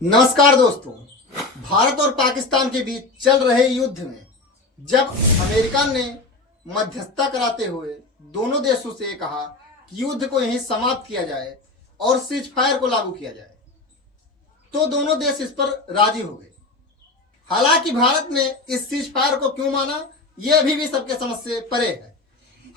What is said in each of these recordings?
नमस्कार दोस्तों। भारत और पाकिस्तान के बीच चल रहे युद्ध में जब अमेरिका ने मध्यस्थता कराते हुए दोनों देशों से कहा कि युद्ध को यहीं समाप्त किया जाए और सीज फायर को लागू किया जाए, तो दोनों देश इस पर राजी हो गए। हालांकि भारत ने इस सीज फायर को क्यों माना, यह अभी भी सबके समझ से परे है।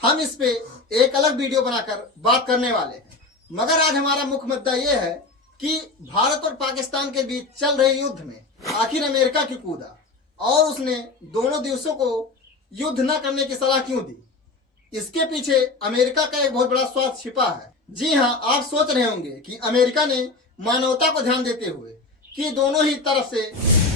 हम इस पे एक अलग वीडियो बनाकर बात करने वाले हैं, मगर आज हमारा मुख्य मुद्दा यह है कि भारत और पाकिस्तान के बीच चल रहे युद्ध में आखिर अमेरिका क्यों कूदा और उसने दोनों देशों को युद्ध न करने की सलाह क्यों दी। इसके पीछे अमेरिका का एक बहुत बड़ा स्वार्थ छिपा है। जी हाँ, आप सोच रहे होंगे कि अमेरिका ने मानवता को ध्यान देते हुए कि दोनों ही तरफ से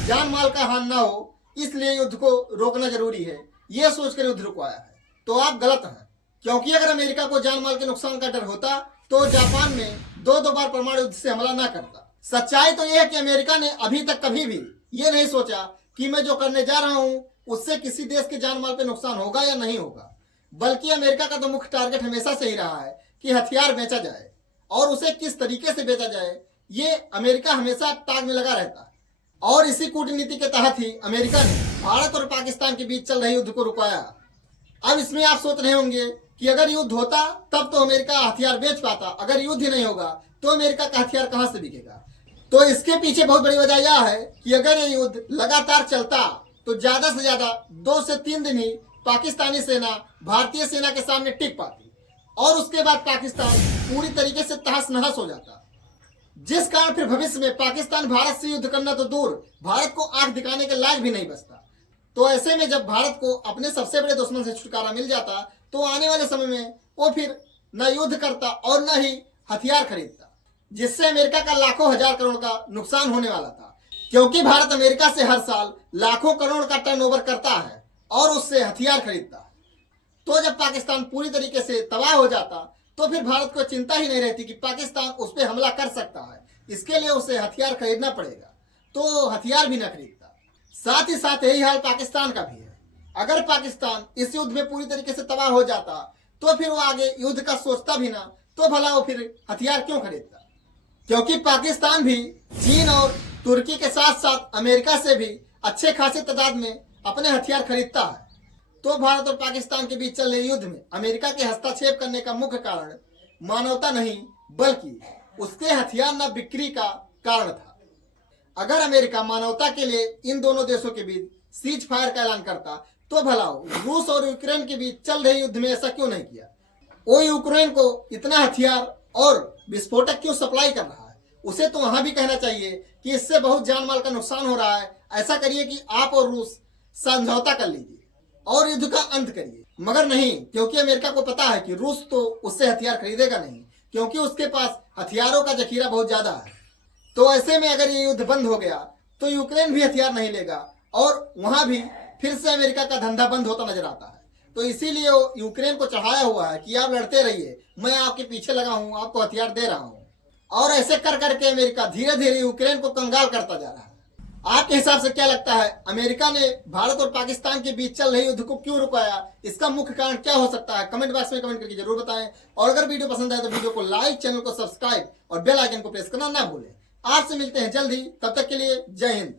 जान माल का हानि न हो, इसलिए युद्ध को रोकना जरूरी है, यह सोचकर युद्ध रुकवाया है। तो आप गलत हैं, क्योंकि अगर अमेरिका को जान माल के नुकसान का डर होता तो जापान में दो बार परमाणु युद्ध से हमला न करता। सच्चाई तो यह है कि अमेरिका ने अभी तक कभी भी ये नहीं सोचा कि मैं जो करने जा रहा हूं उससे किसी देश के जान माल पे नुकसान होगा या नहीं होगा, बल्कि अमेरिका का तो मुख्य टारगेट हमेशा से ही रहा है कि हथियार बेचा जाए और उसे किस तरीके से बेचा जाए, ये अमेरिका हमेशा ताक में लगा रहता है। और इसी कूटनीति के तहत ही अमेरिका ने भारत और पाकिस्तान के बीच चल रहे युद्ध को रुकाया। अब इसमें आप सोच रहे होंगे कि अगर युद्ध होता तब तो अमेरिका हथियार बेच पाता, अगर युद्ध ही नहीं होगा तो अमेरिका का हथियार कहां से बिकेगा। तो इसके पीछे बहुत बड़ी वजह यह है कि अगर ये युद्ध लगातार चलता तो ज्यादा से ज्यादा 2 से 3 दिन ही पाकिस्तानी सेना भारतीय सेना के सामने टिक पाती और उसके बाद पाकिस्तान पूरी तरीके से तहस नहस हो जाता, जिस कारण फिर भविष्य में पाकिस्तान भारत से युद्ध करना तो दूर, भारत को आंख दिखाने के लायक भी नहीं बचता। तो ऐसे में जब भारत को अपने सबसे बड़े दुश्मन से छुटकारा मिल जाता तो आने वाले समय में वो फिर न युद्ध करता और न ही हथियार खरीदता, जिससे अमेरिका का लाखों हजार करोड़ का नुकसान होने वाला था। क्योंकि भारत अमेरिका से हर साल लाखों करोड़ का टर्नओवर करता है और उससे हथियार खरीदता है। तो जब पाकिस्तान पूरी तरीके से तबाह हो जाता तो फिर भारत को चिंता ही नहीं रहती कि पाकिस्तान उस पर हमला कर सकता है, इसके लिए उसे हथियार खरीदना पड़ेगा, तो हथियार भी न खरीदता। साथ ही साथ यही हाल पाकिस्तान का भी है। अगर पाकिस्तान इस युद्ध में पूरी तरीके से तबाह हो जाता तो फिर वो आगे युद्ध का सोचता भी ना, तो भला वो फिर हथियार क्यों खरीदता। क्योंकि पाकिस्तान भी चीन और तुर्की के साथ साथ अमेरिका से भी अच्छे खासे तादाद में अपने हथियार खरीदता है। तो भारत और पाकिस्तान के बीच चल रहे युद्ध में अमेरिका के हस्तक्षेप करने का मुख्य कारण मानवता नहीं बल्कि उसके हथियार न बिक्री का कारण था। अगर अमेरिका मानवता के लिए इन दोनों देशों के बीच सीज फायर का ऐलान करता तो भला रूस और यूक्रेन के बीच चल रहे युद्ध में ऐसा क्यों नहीं किया। वो यूक्रेन को इतना हथियार और विस्फोटक क्यों सप्लाई कर रहा है, उसे तो वहां भी कहना चाहिए कि इससे बहुत जान माल का नुकसान हो रहा है, ऐसा करिए कि आप और रूस समझौता कर लीजिए और युद्ध का अंत करिए। मगर नहीं, क्योंकि अमेरिका को पता है कि रूस तो उससे हथियार खरीदेगा नहीं, क्योंकि उसके पास हथियारों का जखीरा बहुत ज्यादा है। तो ऐसे में अगर ये युद्ध बंद हो गया तो यूक्रेन भी हथियार नहीं लेगा और वहां भी फिर से अमेरिका का धंधा बंद होता नजर आता है। तो इसीलिए वो यूक्रेन को चढ़ाया हुआ है कि आप लड़ते रहिए, मैं आपके पीछे लगा हूं, आपको हथियार दे रहा हूं। और ऐसे कर करके अमेरिका धीरे धीरे यूक्रेन को कंगाल करता जा रहा है। आपके हिसाब से क्या लगता है, अमेरिका ने भारत और पाकिस्तान के बीच चल रहे युद्ध को क्यों रुकाया, इसका मुख्य कारण क्या हो सकता है? कमेंट बॉक्स में कमेंट करके जरूर बताएं। और अगर वीडियो पसंद आए तो वीडियो को लाइक, चैनल को सब्सक्राइब और बेल आइकन को प्रेस करना ना भूलें। आपसे मिलते हैं जल्द ही, तब तक के लिए जय हिंद।